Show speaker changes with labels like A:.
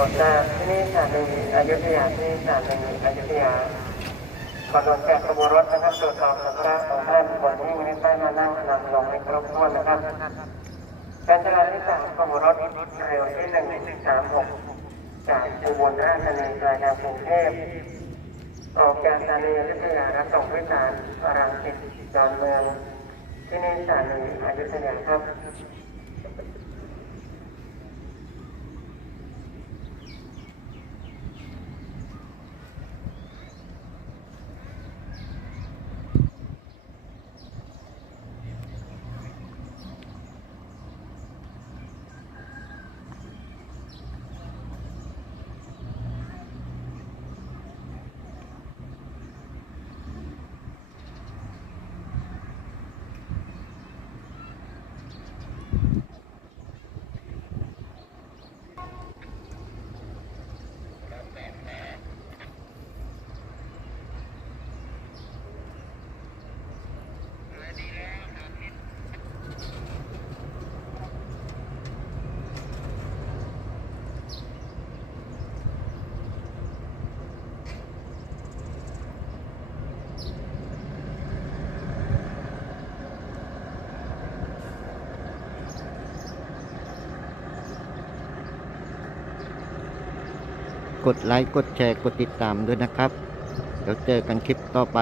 A: นานีอยุธยาที่สถานีอยุธยาก่อนลงจากขบวนรถนะครับตรวจสอบสัมภาระของท่านก่อนที่ไม่ได้มานั่งนำลงให้ครบถ้วนนะครับการจราจรที่สามขบวนรถเร็วที่หนึ่งสามหกจากอุบลราชธานีรายงานกรุงเทพออกจากสถานีอยุธยารับส่งผู้โดยสารรังสิตดอนเมืองที่นี่สถานีอยุธยาครับ
B: กดไลค์ กดแชร์ กดติดตามด้วยนะครับ เดี๋ยวเจอกันคลิปต่อไป